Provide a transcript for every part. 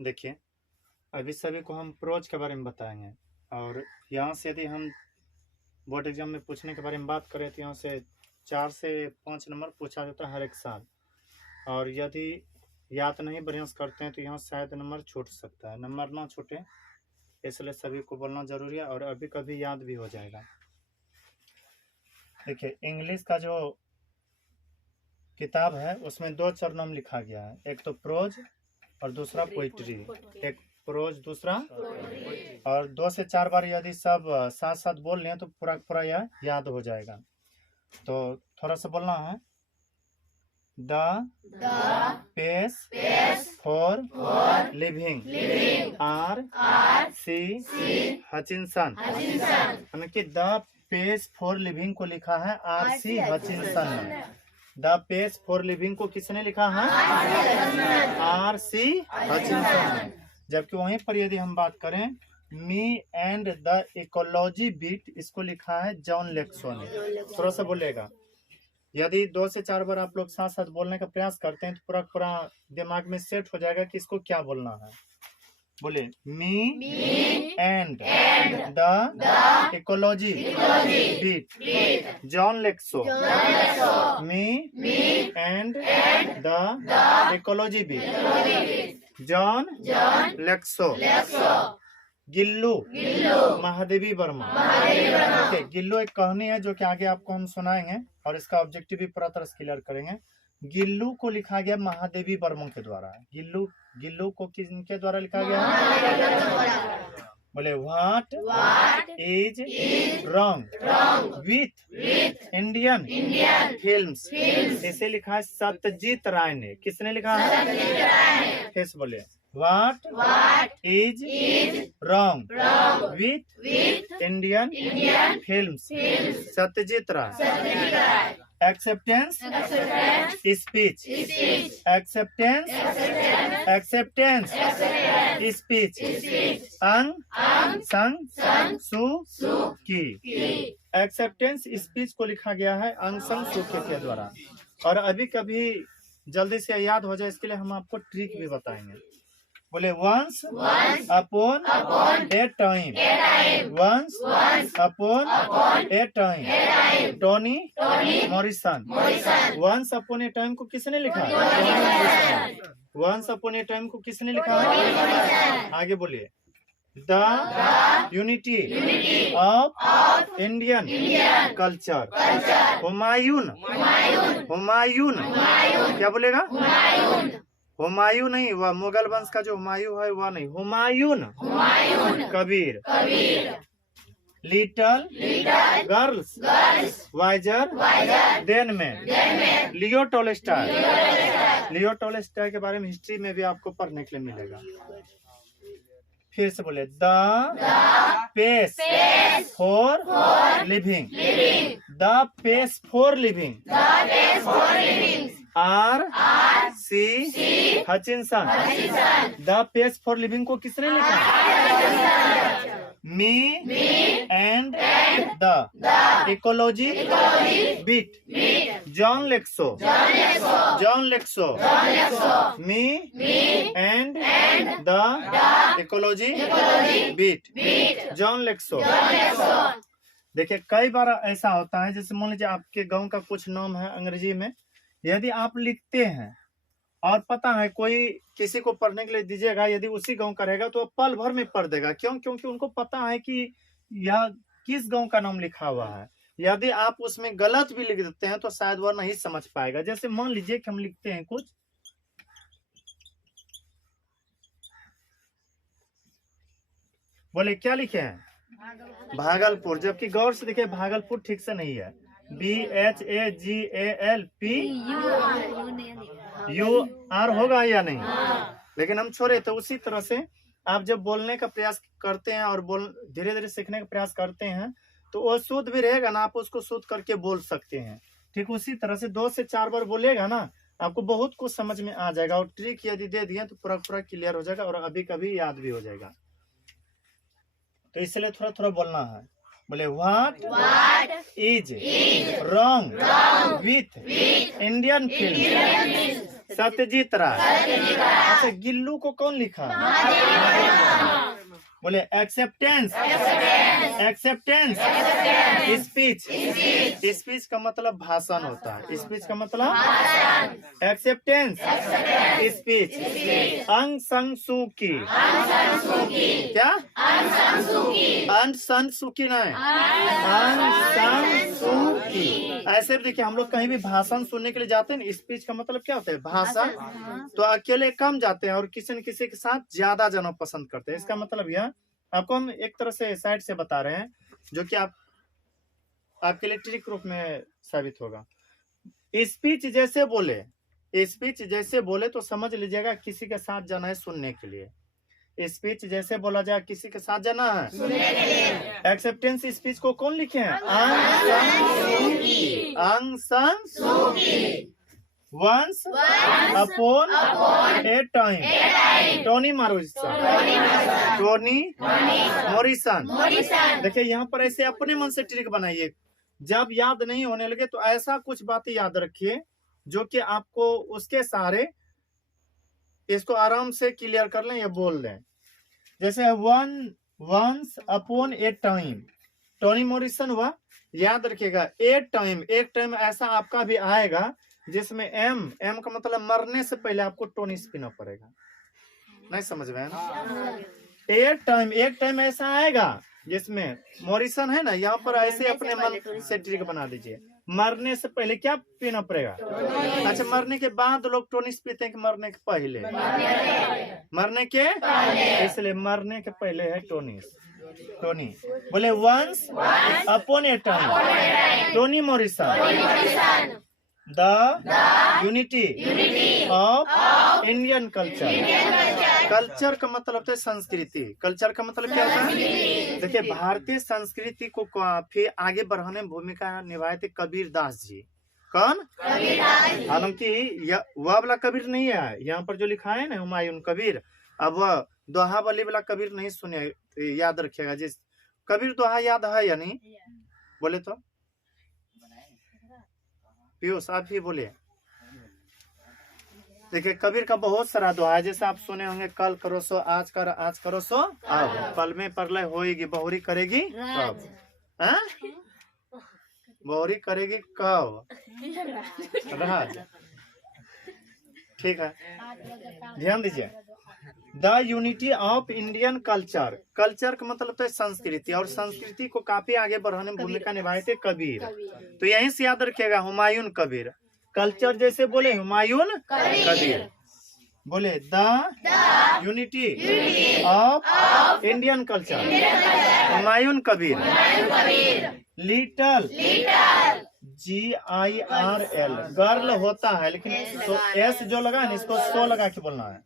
देखिए, अभी सभी को हम प्रोज के बारे में बताएंगे और यहाँ से यदि हम बोर्ड एग्जाम में पूछने के बारे में बात करें तो यहाँ से 4 से 5 नंबर पूछा जाता है हर एक साल। और यदि याद नहीं बढ़िया से करते हैं तो यहाँ शायद नंबर छूट सकता है। नंबर ना छूटे इसलिए सभी को बोलना जरूरी है और अभी कभी याद भी हो जाएगा। देखिए, इंग्लिश का जो किताब है उसमें 2 चरणों में लिखा गया है, एक तो प्रोज और दूसरा पोइट्री। एक प्रोज दूसरा, और 2 से 4 बार यदि सब साथ साथ बोल लें तो पूरा पूरा यह याद हो जाएगा। तो थोड़ा सा बोलना है। The pace for living R C Hutchinson, यानी कि द पेस फॉर लिविंग को लिखा है आर सी हचिंसन ने। द पेस फॉर लिविंग को किसने लिखा है? आर सी हचिंसन ने। जबकि वहीं पर यदि हम बात करें me and the ecology beat, इसको लिखा है जॉन लेक्सो ने। थोड़ा सा बोलेगा। यदि 2 से 4 बार आप लोग साथ साथ बोलने का प्रयास करते हैं तो पूरा पूरा दिमाग में सेट हो जाएगा कि इसको क्या बोलना है। बोले me and the ecology bit Joan Lexau. Me and the ecology bit Joan Lexau. Gillu Mahadevi Verma. Okay, Gillu एक कहानी है जो कि आगे आपको हम सुनाएंगे और इसका ऑब्जेक्टिव भी पूरा तरह से क्लियर करेंगे। गिल्लू को लिखा गया महादेवी वर्मा के द्वारा। गिल्लू को किसके द्वारा लिखा गया है? बोले what is wrong with Indian films, इसे लिखा है सत्यजीत राय ने। किसने लिखा है? फिर बोले what is wrong with Indian films, Satyajit Ray. Acceptance speech, acceptance speech, Aung San सू की। एक्सेप्टेंस स्पीच को लिखा गया है अंग संग सू के द्वारा। और अभी कभी जल्दी से याद हो जाए इसके लिए हम आपको ट्रिक भी बताएंगे। बोले once upon a time, once upon a time Toni Morrison. Once upon a time को किसने लिखा है? वंस अपॉन ए टाइम को किसने लिखा है? आगे बोलिए। The unity of Indian culture, Humayun. क्या बोलेगा? हुमायूं नहीं, वह मुगल वंश का जो हुमायूं है वह नहीं, Humayun Kabir. Little girls wiser then में लियो टॉलस्टॉय। लियो टॉलस्टॉय के बारे में हिस्ट्री में भी आपको पढ़ने के लिए मिलेगा। फिर से बोले the pace for living, the pace for living R C Hutchinson. The pace for living को किसने लिखा? Me and the ecology bit Joan Lexau. Me and the ecology bit Joan Lexau. देखिए, कई बार ऐसा होता है, जैसे मान लीजिए आपके गांव का कुछ नाम है अंग्रेजी में, यदि आप लिखते हैं और पता है कोई किसी को पढ़ने के लिए दीजिएगा, यदि उसी गांव का रहेगा तो पल भर में पढ़ देगा। क्यों? क्योंकि उनको पता है कि यह किस गांव का नाम लिखा हुआ है। यदि आप उसमें गलत भी लिख देते हैं तो शायद वह नहीं समझ पाएगा। जैसे मान लीजिए कि हम लिखते हैं कुछ, बोले क्या लिखे हैं? भागलपुर। जबकि गौर से देखिए भागलपुर ठीक से नहीं है। BHAGALP UR होगा या नहीं? लेकिन हम छोड़े। तो उसी तरह से आप जब बोलने का प्रयास करते हैं और धीरे धीरे सीखने का प्रयास करते हैं तो वो शुद्ध भी रहेगा ना, आप उसको शुद्ध करके बोल सकते हैं। ठीक उसी तरह से 2 से 4 बार बोलेगा ना, आपको बहुत कुछ समझ में आ जाएगा। और ट्रिक यदि दे दिए तो पूरा पूरा क्लियर हो जाएगा और अभी कभी याद भी हो जाएगा। तो इसलिए थोड़ा थोड़ा बोलना है। बोले what is wrong with Indian film, Satyajit Ray. अच्छा, गिल्लू को कौन लिखा? बोले एक्सेप्टेंस। Acceptance speech. स्पीच का मतलब भाषण होता है। स्पीच का मतलब एक्सेप्टेंस स्पीच। अंग संग सू की। क्या? अंग संग सू की नहीं, अंग संग सू की। ऐसे देखिए, हम लोग कहीं भी भाषण सुनने के लिए जाते हैं, स्पीच का मतलब क्या होता है? भाषण। तो अकेले कम जाते हैं और किसी न किसी के साथ ज्यादा जाना पसंद करते हैं। इसका मतलब यह आपको हम एक तरह से साइड से बता रहे हैं, जो कि आपके लिए ट्रिक रूप में साबित होगा। स्पीच जैसे बोले, स्पीच जैसे बोले तो समझ लीजिएगा किसी के साथ जाना है सुनने के लिए। स्पीच जैसे बोला जाए किसी के साथ जाना है सुनने के लिए। एक्सेप्टेंस स्पीच को कौन लिखे हैं? अंग संग सू की। Once upon a time, Toni Morrison. Tony Morrison. देखिए यहाँ पर ऐसे अपने मन से ट्रिक बनाइए। जब याद नहीं होने लगे तो ऐसा कुछ बातें याद रखिए जो कि आपको उसके सहारे इसको आराम से क्लियर कर लें या बोल लें। जैसे once upon a time, Toni Morrison हुआ, याद रखिएगा। एक टाइम ऐसा आपका भी आएगा जिसमें एम का मतलब मरने से पहले आपको टोनिस पीना पड़ेगा। नहीं समझ में ना? एक टाइम ऐसा आएगा जिसमें मॉरिसन है ना, यहाँ पर ऐसे अपने मन से ट्रिक बना दीजिए। मरने से पहले क्या पीना पड़ेगा? अच्छा, मरने के बाद लोग टोनिस पीते हैं कि मरने के पहले? मरने के, इसलिए मरने के पहले है टोनिस। टोनी बोले once upon a time, Toni Morrison. The unity of Indian culture। Culture का मतलब है संस्कृति। कल्चर का मतलब क्या होता है? देखिए, भारतीय संस्कृति को काफी आगे बढ़ाने में भूमिका निभाए थे कबीर दास जी। कौन? हालांकि वह वाला कबीर नहीं है, यहाँ पर जो लिखा है ना हुमायूं कबीर। अब वह दोहा वाली वाला कबीर नहीं सुने, याद रखिएगा। जिस कबीर दोहा याद है या नहीं? बोले तो पीयूष आप ही बोलिए। देखिए, कबीर का बहुत सारा दोहा है, जैसे आप सुने होंगे, कल करो सो आज कर, आज करो सो अब, पल में प्रलय होएगी, बहुरी करेगी कब? बहुरी करेगी कब? राज। ठीक है, ध्यान दीजिए। The unity of Indian culture. Culture का मतलब है संस्कृति, और संस्कृति को काफी आगे बढ़ाने में भूमिका निभाए थे कबीर। तो यहीं से याद रखिएगा, हुमायूं कबीर। कल्चर जैसे बोले हुमायूं कबीर। बोले the unity of Indian culture, Humayun Kabir. Little GIRL, girl होता है लेकिन एस जो लगा है इसको सो लगा के बोलना है।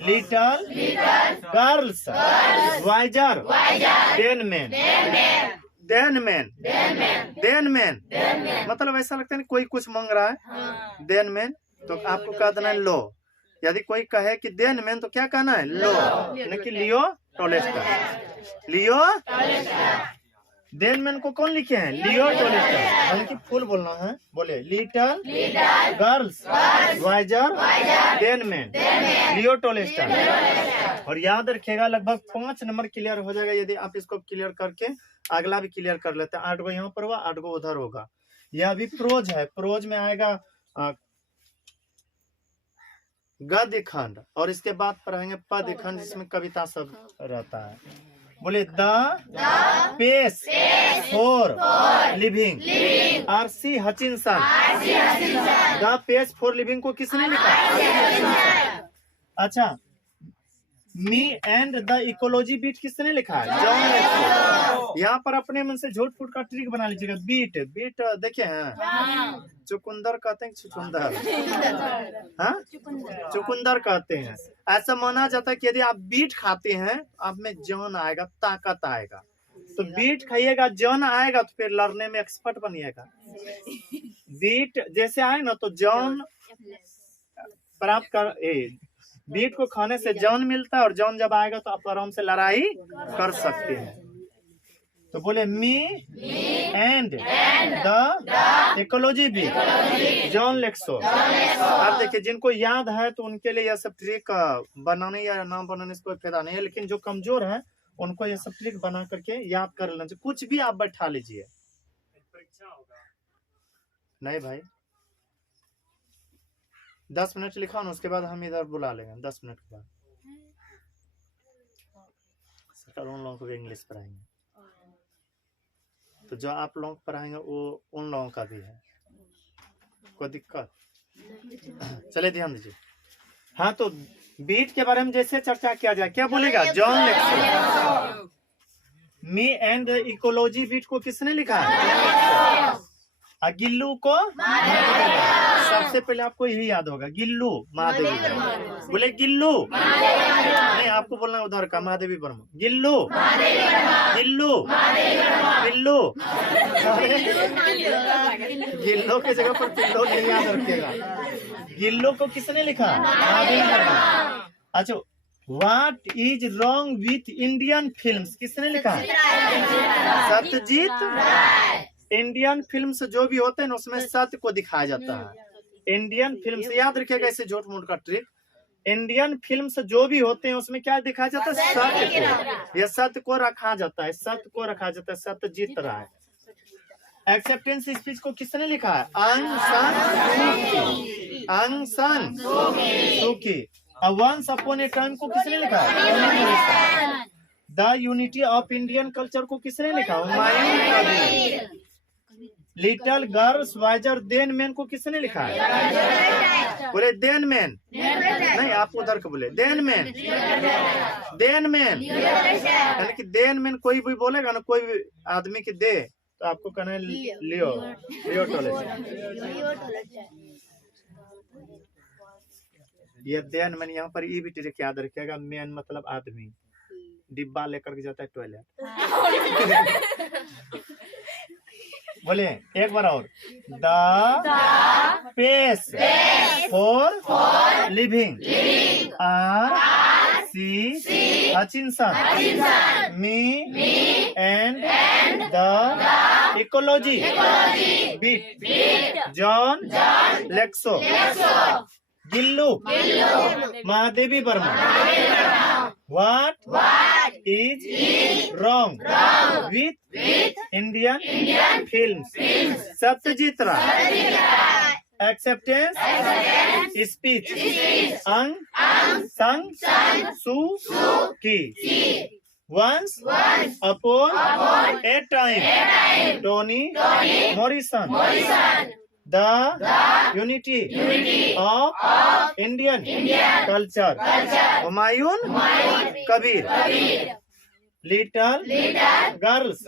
Little girls wiser than man. मतलब ऐसा लगता है कोई कुछ मांग रहा है, देन मैन तो आपको कह देना है लो। यदि कोई कहे कि देन मैन तो क्या कहना है? लो। नहीं कि लियो टॉलेस्टर। लियो देन मैन को कौन लिखे हैं? लियो टॉलेस्टर। यानी कि फुल बोलना है। बोले little girls wiser than man, Leo Tolstoy. और याद रखिएगा, लगभग 5 नंबर क्लियर हो जाएगा यदि आप इसको क्लियर करके अगला भी क्लियर कर लेते हैं। 8 गो यहाँ पर हुआ, 8 गो उधर होगा। यह अभी प्रोज है। प्रोज में आएगा गद्य खंड, और इसके बाद पढ़ाएंगे पद्य खंड, जिसमें कविता सब रहता है। बोले the pace for living, RC Hutchinson. The pace for living को किसने लिखा? अच्छा, me and the ecology beat किसने लिखा है? जॉन ने। यहाँ पर अपने मन से झूठ फूट का ट्रिक बना लीजिएगा। बीट देखे हैं, चुकुंदर कहते हैं, चुकुंदर कहते हैं। ऐसा माना जाता है कि यदि आप बीट खाते हैं आप में जान आएगा, ताकत आएगा। तो बीट खाइएगा, जान आएगा, तो फिर लड़ने में एक्सपर्ट बनिएगा। बीट जैसे आए ना तो जान प्राप्त कर, बीट को खाने से जान मिलता है, और जान जब आएगा तो आप आराम से लड़ाई कर सकते हैं। तो बोले मी एंड द इकोलॉजी भी जॉन लेक्सो। आप देखिए जिनको याद है तो उनके लिए यह सब ट्रिक बनाने या नाम बनाने से कोई फायदा नहीं है, लेकिन जो कमजोर है उनको यह सब ट्रिक बना करके याद कर लेना चाहिए। कुछ भी आप बैठा लीजिए। नहीं भाई 10 मिनट लिखा ना, उसके बाद हम इधर बुला लेंगे 10 मिनट के बाद। सर उन लोगों को भी इंग्लिश पढ़ाएंगे, तो जो आप लोग पढ़ाएंगे वो उन लोगों का भी है, कोई दिक्कत? चले ध्यान दीजिए। हाँ तो बीट के बारे में जैसे चर्चा किया जाए, क्या बोलेगा? Joan Lexau. Me and ecology bit को किसने लिखा है? गिल्लू को सबसे पहले आपको यही याद होगा, गिल्लू महादेवी। बोले गिल्लू नहीं, आपको बोलना उधर का महादेवी वर्मा। गिल्लू गिल्लू गिल्लू गिल्लो के जगह पर पिल्लो नहीं याद रखिएगा। गिल्लो को किसने लिखा? महादेवी वर्मा। अच्छा what is wrong with Indian films किसने लिखा? सत्यजीत। इंडियन फिल्म्स जो भी होते हैं ना उसमें सत्य को दिखाया जाता है। इंडियन फिल्म्स याद रखिएगा, ऐसे झूठ मूठ का ट्रिक। इंडियन फिल्म्स जो भी होते हैं उसमें क्या दिखाया जाता है? सत्य को। यह सत्य को रखा जाता है, सत्य को रखा जाता है, सत्य जीत रहा है। एक्सेप्टेंस स्पीच को किसने लिखा है? अंग सन सुकी। वंस अपॉन ए टाइम को किसने लिखा है? The unity of Indian culture को किसने लिखा? Humayun Kabir. Little girls wiser than man को किसने लिखा है? बोले देन मैन नहीं, आप उधर को बोले देन मैन। देन मैन यानी कि देन मैन कोई भी बोलेगा ना, कोई भी आदमी की दे तो आपको कहना है लियो लियो टॉयलेट। ये देन मैन यहाँ पर ये भी ट्रिक याद रखिएगा। मैन मतलब आदमी, डिब्बा लेकर के जाता है टॉयलेट। बोले एक बार और, the pace for living R.C. Hutchinson. Me and the ecology bit Joan Lexau. Gillu Mahadevi Verma. What is wrong with Indian films? Satyajit Ray. Acceptance speech Aung San Suu. Once upon a time Toni Morrison. The unity of Indian culture Humayun Kabir. Little girls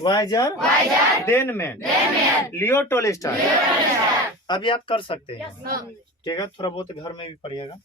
wiser than man Leo Tolstoy. अभी आप कर सकते हैं, ठीक है? थोड़ा बहुत घर में भी पढ़िएगा।